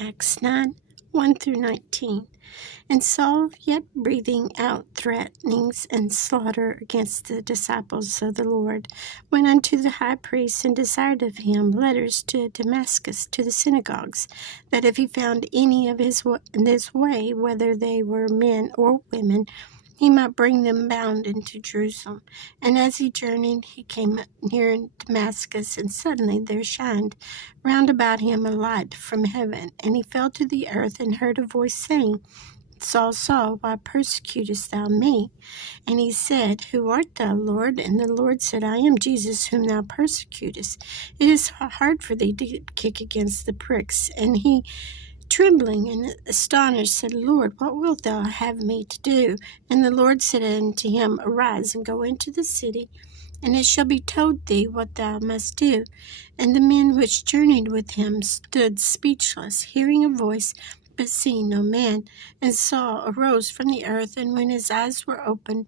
Acts 9, 1 through 19. And Saul, yet breathing out threatenings and slaughter against the disciples of the Lord, went unto the high priest and desired of him letters to Damascus to the synagogues, that if he found any of this way, whether they were men or women, he might bring them bound into Jerusalem. And as he journeyed, he came near Damascus, and suddenly there shined round about him a light from heaven. And he fell to the earth, and heard a voice saying, Saul, Saul, why persecutest thou me? And he said, Who art thou, Lord? And the Lord said, I am Jesus, whom thou persecutest. It is hard for thee to kick against the pricks. And he, trembling and astonished, said, Lord, what wilt thou have me to do? And the Lord said unto him, Arise, and go into the city, and it shall be told thee what thou must do. And the men which journeyed with him stood speechless, hearing a voice, but seeing no man. And Saul arose from the earth, and when his eyes were opened,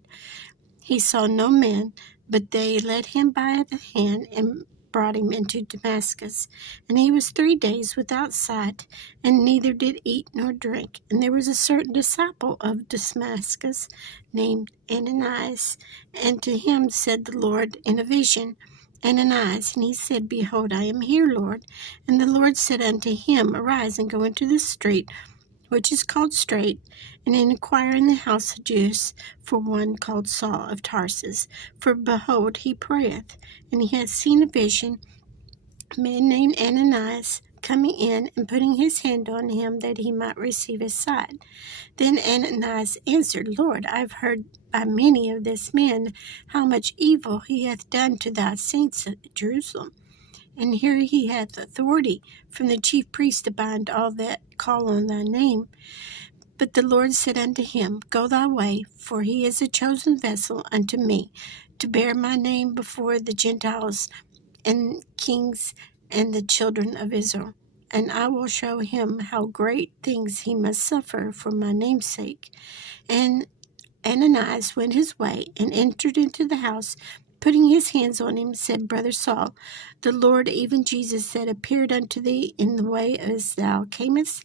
he saw no man, but they led him by the hand and brought him into Damascus. And he was 3 days without sight, and neither did eat nor drink. And there was a certain disciple of Damascus named Ananias, and to him said the Lord in a vision, Ananias. And he said, Behold, I am here, Lord. And the Lord said unto him, Arise, and go into the street which is called Straight, and inquire in the house of Judas for one called Saul of Tarsus. For behold, he prayeth, and he hath seen a vision, a man named Ananias coming in and putting his hand on him that he might receive his sight. Then Ananias answered, Lord, I have heard by many of this man how much evil he hath done to thy saints at Jerusalem. And here he hath authority from the chief priest to bind all that call on thy name. But the Lord said unto him, Go thy way, for he is a chosen vessel unto me, to bear my name before the Gentiles and kings and the children of Israel. And I will show him how great things he must suffer for my name's sake. And Ananias went his way and entered into the house, putting his hands on him, said, Brother Saul, the Lord, even Jesus, that appeared unto thee in the way as thou camest,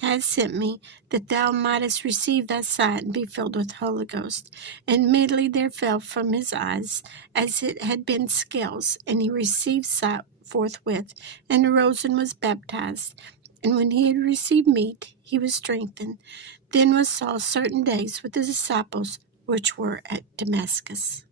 has sent me, that thou mightest receive thy sight and be filled with the Holy Ghost. And immediately there fell from his eyes as it had been scales, and he received sight forthwith, and arose and was baptized. And when he had received meat, he was strengthened. Then was Saul certain days with the disciples which were at Damascus.